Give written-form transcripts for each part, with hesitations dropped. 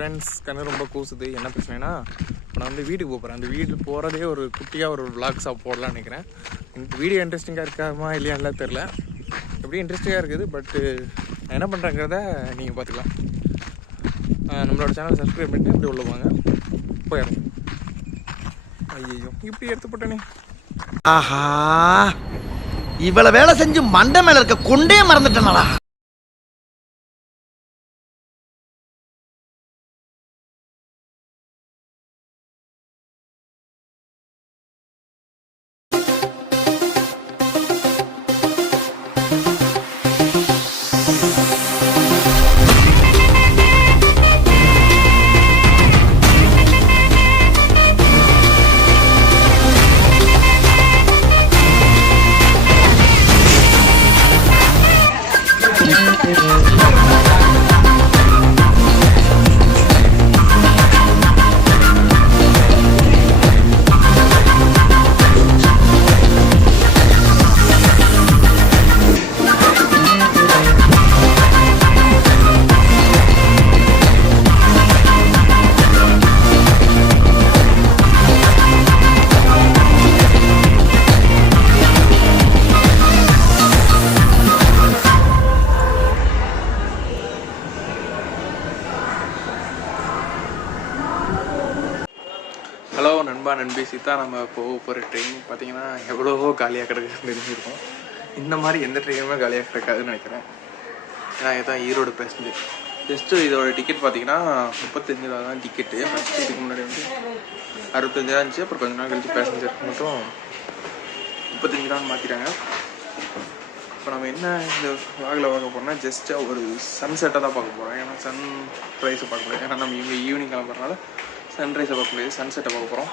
Friends கண்ணு ரொம்ப கூசுது. என்ன பிரச்சனைனா, இப்போ நான் வந்து வீட்டுக்கு போகிறேன். அந்த வீடு போகிறதே ஒரு குட்டியாக ஒரு விளாக்ஸாக போடலான்னு நினைக்கிறேன். வீடியோ இன்ட்ரெஸ்டிங்காக இருக்காமா இல்லையான்லாம் தெரில. எப்படியும் இன்ட்ரெஸ்டிங்காக இருக்குது. பட்டு நான் என்ன பண்ணுறேங்கிறத நீங்கள் பார்த்துக்கலாம். நம்மளோட சேனலை சப்ஸ்கிரைப் பண்ணிட்டு இப்படி உள்ள போங்க. போயிடும். ஐயோ இப்படி எடுத்து போட்டேனே. ஆஹா, இவ்வளவு வேலை செஞ்சு மண்டை மேல இருக்க கொண்டே மறந்துட்டேனடா. ஹலோ நண்பா நண்பி சீதா, நம்ம போகிற ட்ரெயின் பார்த்தீங்கன்னா எவ்வளவோ காலியாக கிடக்கு தெரிஞ்சிருக்கும். இந்த மாதிரி எந்த ட்ரெயினுமே காலியாக கிடக்காதுன்னு நினைக்கிறேன். ஏன்னா இதுதான் ஈரோடு பேசஞ்சர். ஜஸ்ட்டு இதோட டிக்கெட் பார்த்தீங்கன்னா 35 ரூபா தான் டிக்கெட்டு. ஃபஸ்ட்டு இதுக்கு முன்னாடி வந்து 65 ரூபா இருந்துச்சு. அப்புறம் கொஞ்ச நாள் கழிச்சு பேசஞ்சருக்கு மட்டும் 35 ரூபான்னு மாற்றிட்டாங்க. இப்போ நம்ம என்ன இந்த வாகில் பார்க்க போகிறோம்னா ஜஸ்ட்டு ஒரு சன்செட்டை தான் பார்க்க போகிறோம். ஏன்னா சன் ரைஸை பார்க்க முடியாது. ஏன்னா நம்ம இங்கே ஈவினிங் கிளம்புறதுனால சன்ரைஸை பார்க்க முடியாது, சன்செட்டை பார்க்க போகிறோம்.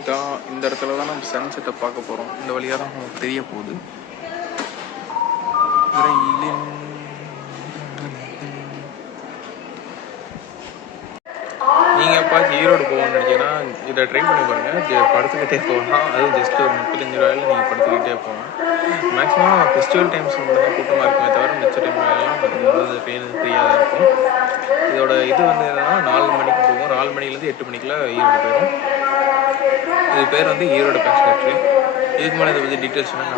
இதான் இந்த இடத்துல தான் நம்ம சன்செட்டை பார்க்க போகிறோம். இந்த வழியாக தான் நமக்கு தெரிய போகுது. நீங்கள் பார்த்து ஈரோடு போகணும்னு நினச்சிங்கன்னா இதை ட்ரை பண்ணி பாருங்கள். படுத்துக்கிட்டே போகலாம். அதுவும் ஜஸ்ட் ஒரு 35 ரூபாயில் நீங்கள் படுத்துக்கிட்டே போகலாம். மேக்ஸிமம் ஃபெஸ்டிவல் டைம்ஸ் மட்டும் தான் கூட்டமாக இருக்குமே தவிர மிச்ச டைம்லாம் ட்ரெயின் ஃப்ரீயாக தான் இருக்கும். இதோட இது வந்து என்னன்னா 4 மணிக்கு போகும். 4 மணிலேருந்து 8 மணிக்குள்ள ஈரோடு போயிடும். இது பேர் வந்து ஈரோடு பேசஞ்சர் ட்ரெயின். இதுக்கு மேலே இதை பற்றி டீட்டெயில்ஸ் நான்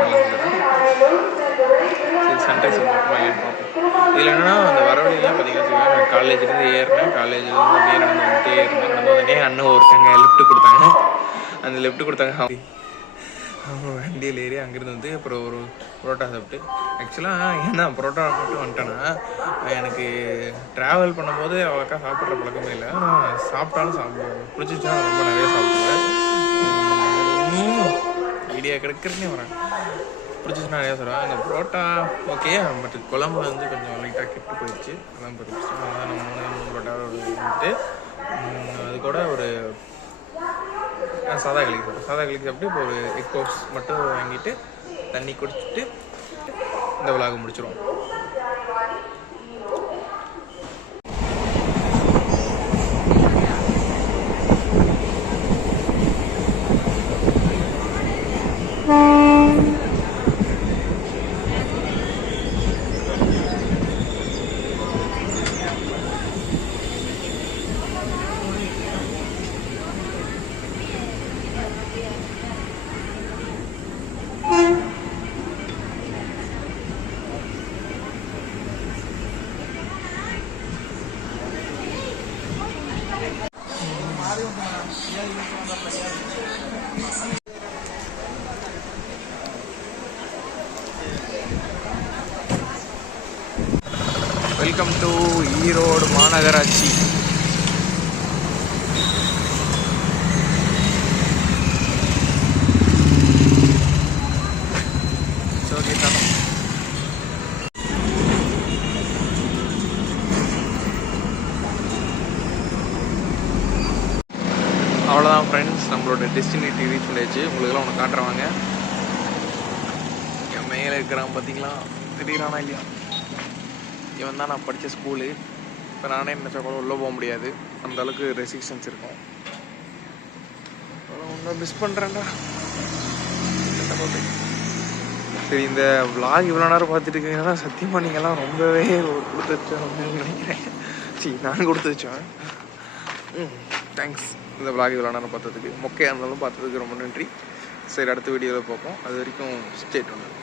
நல்லா சொல்லுறேன். சரி, சன்ரைஸ் பார்ப்போமா இல்லைன்னு பார்ப்போம். இதில் என்னென்னா அந்த வர வழியெல்லாம் பார்த்தீங்கன்னா நான் காலேஜ்லேருந்து ஏறினேன். காலேஜ்லேருந்து அப்படியே நடந்து வந்துட்டே இருந்தேன். நடந்து வந்தோடனே அண்ணன் ஒருத்தங்க லிஃப்ட்டு கொடுத்தாங்க. அந்த லிஃப்ட்டு கொடுத்தாங்க. அவங்க வண்டியில் ஏறி அங்கேருந்து வந்து அப்புறம் ஒரு புரோட்டா சாப்பிட்டு. ஆக்சுவலாக ஏன்னா புரோட்டா மட்டும் வந்துட்டேன்னா எனக்கு ட்ராவல் பண்ணும்போது அவ்வளோக்கா சாப்பிட்ற பழக்கமே இல்லை. ஆனால் சாப்பிட்டாலும் பிடிச்சிச்சுன்னா ரொம்ப நிறைய சாப்பிடுவேன். ஐடியா கிடைக்கிறதுனே வரேன். பிடிச்சிச்சுன்னா நிறையா சொல்லுவேன். அந்த புரோட்டா ஓகே, பட் குழம்பு வந்து கொஞ்சம் லைட்டாக கெட்டு போயிடுச்சு. அதான் போயிடுச்சு. அதான் நம்ம 3 புரோட்டா வந்துட்டு அது கூட ஒரு சாதா களிக்கு சாப்பிட்டு இப்போ ஒரு எக் பப்ஸ் மட்டும் வாங்கிட்டு தண்ணி குடிச்சிட்டு இந்த விலாக முடிச்சிடுவோம். வெல்கம் டு ஈரோடு மாநகராட்சி. அவ்வளோதான் ஃப்ரெண்ட்ஸ், நம்மளோட டெஸ்டினேட்டி ரீச் பண்ணியாச்சு. உங்களுக்கெல்லாம் ஒன்று காட்டுறவாங்க. என் மேலே இருக்கிறான் பார்த்தீங்களா, திடீரானா இல்லையா? இவன் தான் நான் படித்த ஸ்கூலு. இப்போ நானே நினச்சா கூட உள்ளே போக முடியாது, அந்த அளவுக்கு ரெஸ்ட்ரிக்ஷன்ஸ் இருக்கும். ஒன்றும் மிஸ் பண்ணுறேன்டா. சரி, இந்த vlog இவ்வளோ நேரம் பார்த்துட்டு இருக்கீங்கன்னா சத்தியமாக நீங்கள்லாம் ரொம்பவே கொடுத்து வச்சோம்னு நினைக்கிறேன். சரி, நான் கொடுத்து வச்சேன். தேங்க்ஸ் இந்த vlog இவ்வளோ நேரம் பார்த்ததுக்கு. மொக்கையாக இருந்தாலும் பார்த்ததுக்கு ரொம்ப நன்றி. சரி, அடுத்த வீடியோவில் பார்ப்போம். அது வரைக்கும் ஸ்டே டியூன்ட்.